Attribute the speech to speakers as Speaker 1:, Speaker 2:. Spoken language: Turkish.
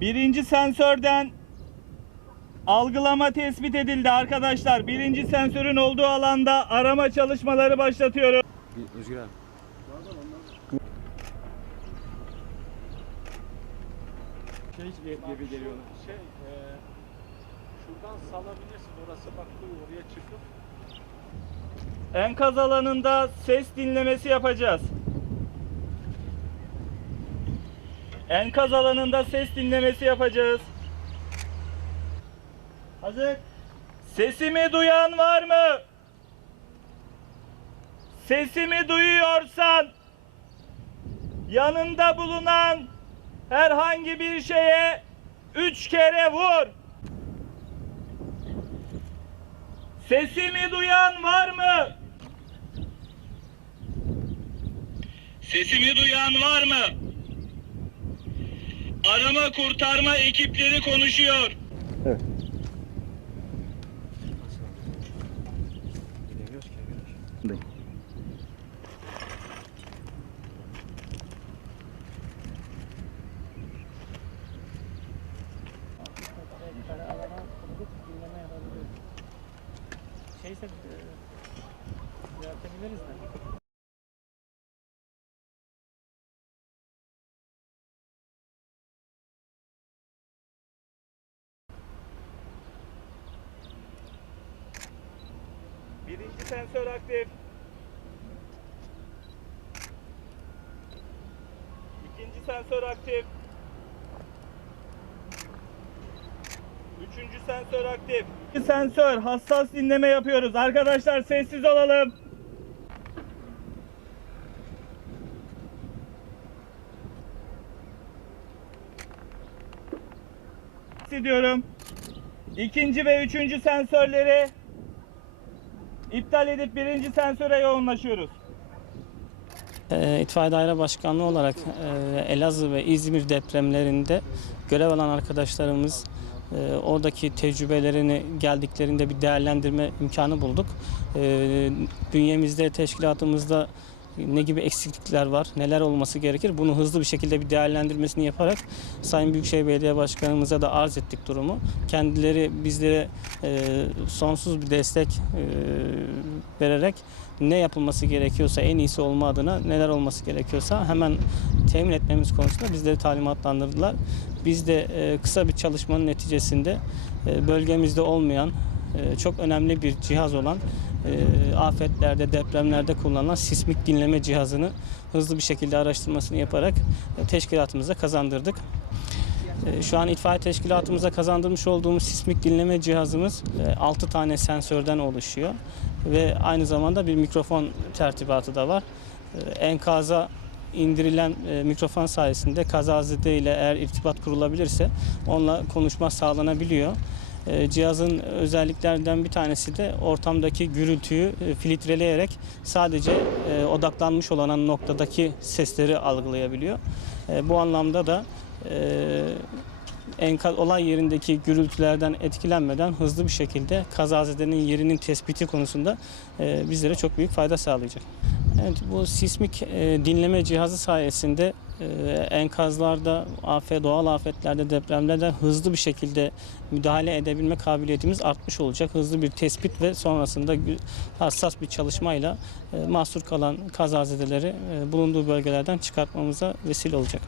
Speaker 1: Birinci sensörden algılama tespit edildi arkadaşlar. Birinci sensörün olduğu alanda arama çalışmaları başlatıyorum.
Speaker 2: Özgür abi.
Speaker 3: Şey gibi geliyor. Şey, e, şuradan salabilirsin. Orası bak oraya çıkıp
Speaker 1: Enkaz alanında ses dinlemesi yapacağız. Enkaz alanında ses dinlemesi yapacağız. Hazır. Sesimi duyan var mı? Sesimi duyuyorsan yanında bulunan herhangi bir şeye üç kere vur. Sesimi duyan var mı? Sesimi duyan var mı? Arama kurtarma ekipleri konuşuyor.
Speaker 2: Arkadaş.
Speaker 3: şeyse e, düzeltebiliriz de.
Speaker 1: Birinci sensör aktif. İkinci sensör aktif. Üçüncü sensör aktif. Sensör hassas dinleme yapıyoruz. Arkadaşlar sessiz olalım. diyorum. İkinci ve üçüncü sensörleri iptal edip birinci sensöre yoğunlaşıyoruz.
Speaker 4: E, İtfaiye Daire Başkanlığı olarak e, Elazığ ve İzmir depremlerinde görev alan arkadaşlarımız e, oradaki tecrübelerini geldiklerinde bir değerlendirme imkanı bulduk. E, bünyemizde, teşkilatımızda ne gibi eksiklikler var, neler olması gerekir bunu hızlı bir şekilde bir değerlendirmesini yaparak Sayın Büyükşehir Belediye Başkanımıza da arz ettik durumu. Kendileri bizlere e, sonsuz bir destek e, vererek ne yapılması gerekiyorsa en iyisi olma adına neler olması gerekiyorsa hemen temin etmemiz konusunda bizleri talimatlandırdılar. Biz de e, kısa bir çalışmanın neticesinde e, bölgemizde olmayan çok önemli bir cihaz olan e, afetlerde, depremlerde kullanılan sismik dinleme cihazını hızlı bir şekilde araştırmasını yaparak e, teşkilatımıza kazandırdık. E, Şu an itfaiye teşkilatımıza kazandırmış olduğumuz sismik dinleme cihazımız 6 tane sensörden oluşuyor ve aynı zamanda bir mikrofon tertibatı da var. E, Enkaza indirilen e, mikrofon sayesinde kazazede ile eğer irtibat kurulabilirse onunla konuşma sağlanabiliyor. E, Cihazın özelliklerinden bir tanesi de ortamdaki gürültüyü e, filtreleyerek sadece e, odaklanmış olan noktadaki sesleri algılayabiliyor. Bu anlamda da enkaz olay yerindeki gürültülerden etkilenmeden hızlı bir şekilde kazazedenin yerinin tespiti konusunda bizlere çok büyük fayda sağlayacak. Evet, bu sismik e, dinleme cihazı sayesinde e, enkazlarda, afet, doğal afetlerde, depremlerde hızlı bir şekilde müdahale edebilme kabiliyetimiz artmış olacak. Hızlı bir tespit ve sonrasında hassas bir çalışmayla e, mahsur kalan kazazedeleri e, bulunduğu bölgelerden çıkartmamıza vesile olacak.